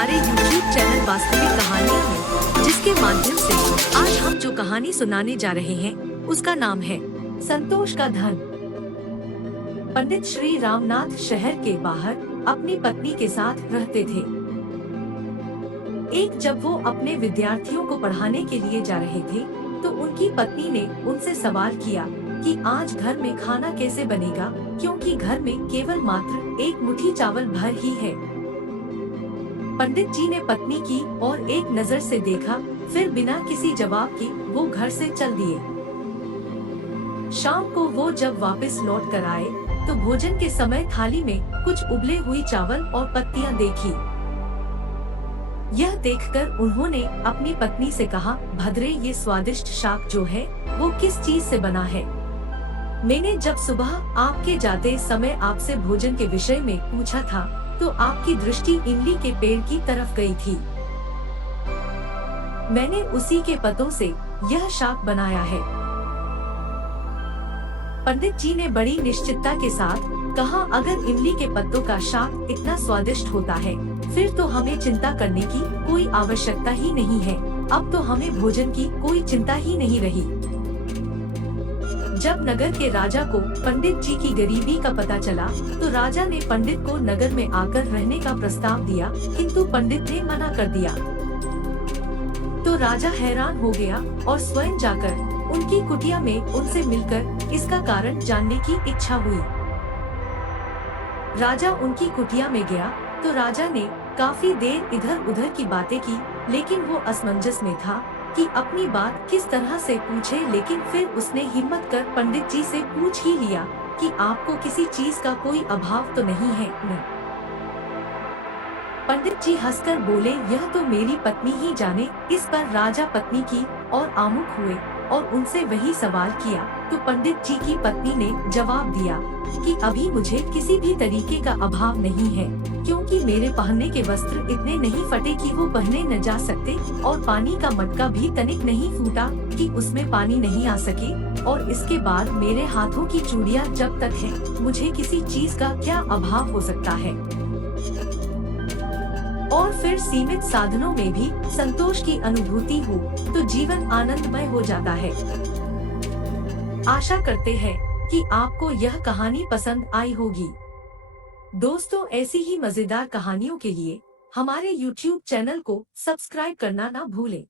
हमारे YouTube channel वास्तविक कहानियाँ में, जिसके माध्यम से आज हम जो कहानी सुनाने जा रहे हैं उसका नाम है संतोष का धन। पंडित श्री रामनाथ शहर के बाहर अपनी पत्नी के साथ रहते थे। एक जब वो अपने विद्यार्थियों को पढ़ाने के लिए जा रहे थे तो उनकी पत्नी ने उनसे सवाल किया कि आज घर में खाना कैसे बनेगा, क्योंकि घर में केवल मात्र एक मुट्ठी चावल भर ही है। पंडित जी ने पत्नी की और एक नजर से देखा, फिर बिना किसी जवाब के वो घर से चल दिए। शाम को वो जब वापस लौट कर आए तो भोजन के समय थाली में कुछ उबले हुई चावल और पत्तियां देखी। यह देखकर उन्होंने अपनी पत्नी से कहा, भद्रे, ये स्वादिष्ट शाक जो है वो किस चीज से बना है? मैंने जब सुबह आपके जाते समय आपसे भोजन के विषय में पूछा था तो आपकी दृष्टि इमली के पेड़ की तरफ गई थी। मैंने उसी के पत्तों से यह शाक बनाया है। पंडित जी ने बड़ी निश्चितता के साथ कहा, अगर इमली के पत्तों का शाक इतना स्वादिष्ट होता है फिर तो हमें चिंता करने की कोई आवश्यकता ही नहीं है। अब तो हमें भोजन की कोई चिंता ही नहीं रही। जब नगर के राजा को पंडित जी की गरीबी का पता चला तो राजा ने पंडित को नगर में आकर रहने का प्रस्ताव दिया, किंतु पंडित ने मना कर दिया। तो राजा हैरान हो गया और स्वयं जाकर उनकी कुटिया में उनसे मिलकर इसका कारण जानने की इच्छा हुई। राजा उनकी कुटिया में गया तो राजा ने काफी देर इधर उधर की बातें की, लेकिन वो असमंजस में था कि अपनी बात किस तरह से पूछे। लेकिन फिर उसने हिम्मत कर पंडित जी से पूछ ही लिया कि आपको किसी चीज का कोई अभाव तो नहीं है न? पंडित जी हंसकर बोले, यह तो मेरी पत्नी ही जाने। इस पर राजा पत्नी की और आमुख हुए और उनसे वही सवाल किया तो पंडित जी की पत्नी ने जवाब दिया कि अभी मुझे किसी भी तरीके का अभाव नहीं है, क्योंकि मेरे पहनने के वस्त्र इतने नहीं फटे कि वो पहने न जा सकते, और पानी का मटका भी तनिक नहीं फूटा कि उसमें पानी नहीं आ सके, और इसके बाद मेरे हाथों की चूड़ियां जब तक है मुझे किसी चीज का क्या अभाव हो सकता है। और फिर सीमित साधनों में भी संतोष की अनुभूति हो तो जीवन आनंदमय हो जाता है। आशा करते हैं कि आपको यह कहानी पसंद आई होगी। दोस्तों, ऐसी ही मजेदार कहानियों के लिए हमारे YouTube चैनल को सब्सक्राइब करना ना भूलें।